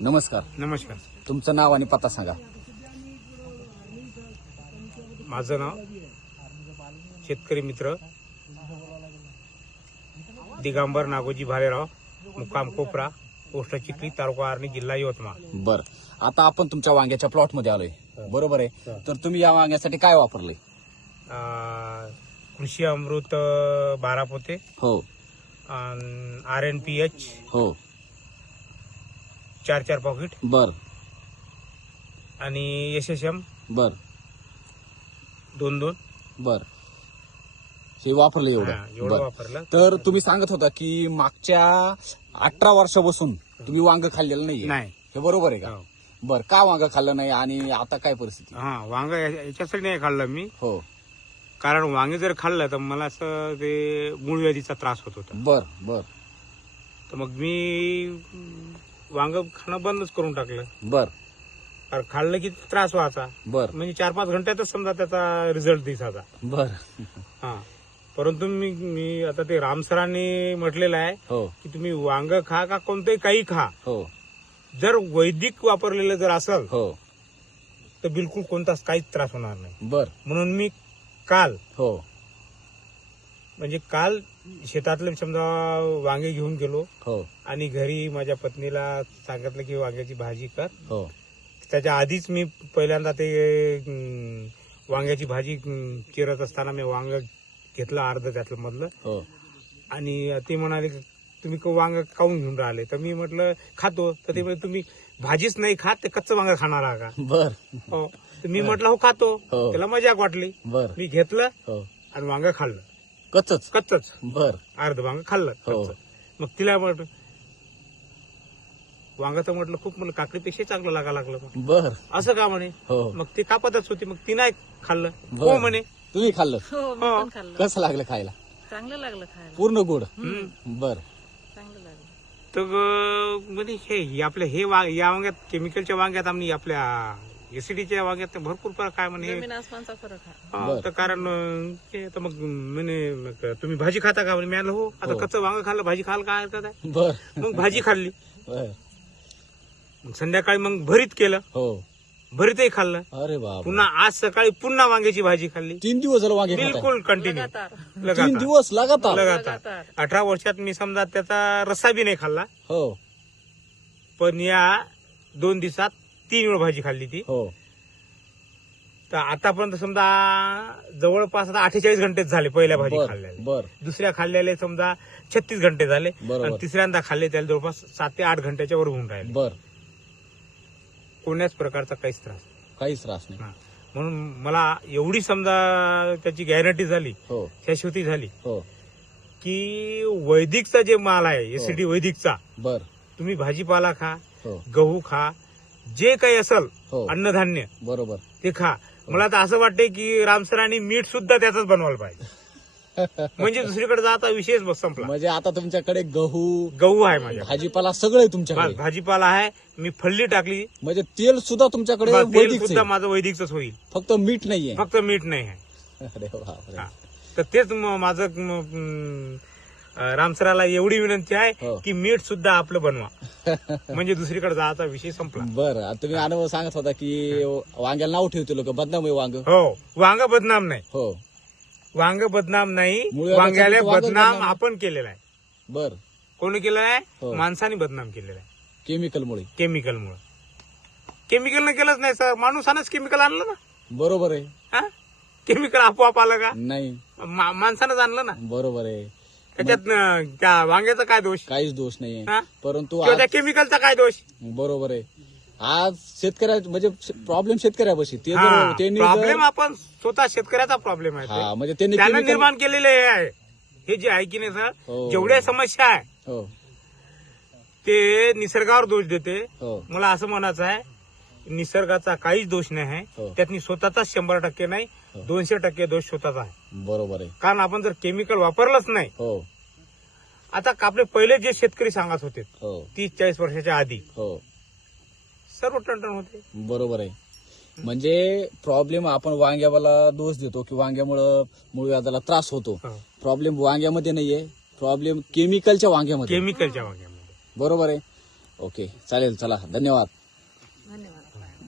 नमस्कार. नमस्कार. तुमचं नाव आणि पत्ता सांगा. माझं नाव शेतकरी मित्र दिगंबर नागोजी भालेराव, मुक्काम कोपरा, पोस्ट चिखली, तालुका आर्णी, जिल्हा यवतमाळ. बर, आता आपण तुमच्या वांग्याच्या प्लॉट मध्ये आलोय, बरोबर आहे? तर तुम्ही या वांग्यासाठी काय वापरलंय? कृषी अमृत 12 पोते, हो RNPH हो 4 पॉकेट बर आणि SSM बर 2 बर हे वापरलं एवढं एवढं. वापरलं. तर तुम्ही सांगत होता की मागच्या 18 वर्षापासून तुम्ही वांग खाल्लेलं नाहीये, नाही. हे बरोबर आहे का? हो. बर, का वांग खाल्लं नाही आणि आता काय परिस्थिती? वांग याच्यासाठी नाही खाल्लं मी, हो कारण वांगे जर खाल्लं तर मला असं ते मूळ व्याधीचा त्रास होत होता. बर बर तर मग मी वांग खाणं बंदच करून टाकलं. बर कारण खाल्लं की त्रास व्हायचा, बर म्हणजे 4-5 घंट्यातच समजा त्याचा रिझल्ट दिसायचा. बर हा, परंतु मी आता ते राम सरांनी म्हटलेलं आहे हो की तुम्ही वांग खा का कोणतंही काही खा, हो जर वैदिक वापरलेलं जर असेल हो तर बिलकुल कोणताच काहीच त्रास होणार नाही. बर म्हणून मी काल हो म्हणजे काल शेतातले समजा वांगे घेऊन गेलो हो आणि घरी माझ्या पत्नीला सांगितलं की वांग्याची भाजी कर. हो त्याच्या आधीच मी पहिल्यांदा ते वांग्याची भाजी चिरत असताना मी वांग घेतलं अर्ध त्यातलं मधलं, हो आणि ते म्हणाले की तुम्ही वांग काऊन घेऊन राहिले? तर मी म्हटलं खातो. तर ते म्हणे तुम्ही भाजीच नाही खात, ते कच्चं वांग खाणार आहे का? बर हो. तर मी म्हटलं हो खातो. हो. त्याला मजाक वाटली. बर मी घेतलं हो आणि वांग खाल्लं, कच्चच. कच्चच बर अर्ध वांग खाल्लं हो. कच्चं. मग तिला म्हटलं वांग तर म्हटलं खूप मला काकडीपेक्षा चांगलं लागा लागलं. मग बर असं का म्हणे? हो मग ते कापतच होती, मग ती नाही खाल्लं. बर. हो म्हणे. तुम्ही खाल्लं? हो मी पण खाल्लं. कसं लागलं खायला? चांगलं लागलं खायला. पूर्ण गोड. हम्म. बर चांगलं लागलं. तर म्हणजे हे आपल्या या वांग्यात केमिकलच्या वांग्यात आणि आपल्या एसिडीच्या वांग्यात भरपूर फरक आहे म्हणे. जमीन आसमानचा फरक आहे. हा, बर. तर कारण ते तर मग म्हणे मग तुम्ही भाजी खाता का म्हणे. मी आलो हो. आता हो. कच्चं वांग खाल्लं, भाजी खायला काय हरकत आहे? बर मग भाजी खाल्ली. बर मग संध्याकाळी मग भरीत केलं, हो. भरीतही खाल्लं. अरे बाप, पुन्हा आज सकाळी पुन्हा वांग्याची भाजी खाल्ली. 3 दिवस झालं वांगे खाताय? बिलकुल कंटिन्यू लगातार. 3 दिवस लगातार? लगातार 18 वर्षात मी समजा त्याचा रस्सा बी नाही खाल्ला, हो पण या 2 दिवसात 3 वेळ भाजी खाल्ली ती. हो तर आतापर्यंत समजा जवळपास आता 48 घंटेच झाले पहिल्या भाजी बर खाल्ल्याला. बर दुसऱ्या खाल्ल्याला समजा 36 घंटे झाले, बरोबर. आणि तिसऱ्यांदा खाल्ले त्याला जवळपास 7 ते 8 घंट्याच्या वर होऊन राहिले. बर कोण्याच प्रकारचा काहीच त्रास नाही. काहीच त्रास नाही. हा. म्हणून मला एवढी समजा त्याची गॅरंटी झाली, हो शाश्वती झाली हो की वैदिकचा जे माल आहे एसिडी वैदिकचा, बर तुम्ही भाजीपाला खा, हो गहू खा, जे काही असल हो अन्नधान्य बरोबर. ते खा. मला तर असं वाटतंय की रामसरांनी मीठ सुद्धा त्याचाच बनवायला पाहिजे. म्हणजे दुसरीकडे जाता विषयच बस संपला. म्हणजे आता तुमच्याकडे गहू गहू आहे माझ्या, भाजीपाला सगळं आहे तुमच्याकडे. भाजीपाला आहे, मी फल्ली टाकली, म्हणजे तेल सुद्धा तुमच्याकडे तेल वैदिकच सुद्धा आहे. माझं वैदिकच होईल, फक्त मीठ नाहीये. फक्त मीठ नाही आहे. अरे बापरे. हा. तर तेच माझं रामसराला एवढी विनंती आहे हो. की मीठ सुद्धा आपलं बनवा, म्हणजे दुसरीकडे जायचा विषय संपला. बर, तुम्ही अनुभव सांगत होता की वांग्याला नाव ठेवते लोक, बदनाम आहे वांग. हो, वांग बदनाम नाही, हो वांग बदनाम नाही, मुळव्याधाचं वांग्याला वांग बदनाम बदनाम. आपण केलेला आहे. बर, कोणी केलं आहे? हो. माणसाने बदनाम केलेला आहे केमिकलमुळे. केमिकलमुळे. केमिकलनं केलंच नाही सर, माणूसानंच केमिकल आणलं ना. बरोबर आहे. हा? केमिकल आपोआप आलं का? नाही, माणसानंच आणलं ना. बरोबर आहे. त्याच्यात त्या वांग्याचा काय दोष? काहीच दोष नाहीये. हा? परंतु किंवा त्या केमिकलचा काय दोष? बरोबर आहे. आज शेतकऱ्या म्हणजे प्रॉब्लेम शेतकऱ्यापाशी ते जर त्यांनी प्रॉब्लेम आपण स्वतः शेतकऱ्याचा प्रॉब्लेम आहे हा तो. म्हणजे त्यांनी त्यानं chemical- निर्माण केलेले हे आहे, हे जे आहे की नाही सर, हो. जेवढ्या समस्या आहे हो ते निसर्गावर दोष देते. हो मला असं म्हणायचं आहे, निसर्गाचा काहीच दोष नाही आहे, हो. त्यातनी स्वतःचा 100% नाही, हो. 200% दोष स्वतःचा आहे. बरोबर आहे. कारण आपण जर केमिकल वापरलंच नाही, हो आता आपले पहिले जे शेतकरी सांगत होते हो 30-40 वर्षाच्या आधी, हो सर्व टणटण होते. बरोबर आहे. म्हणजे प्रॉब्लेम आपण वांग्याला दोष देतो की वांग्यामुळं मूळव्याधाला त्रास होतो. हो. प्रॉब्लेम वांग्यामध्ये नाहीये, प्रॉब्लेम केमिकलच्या वांग्यामध्ये. केमिकलच्या वांग्यामध्ये. बरोबर आहे. ओके चालेल, चला धन्यवाद.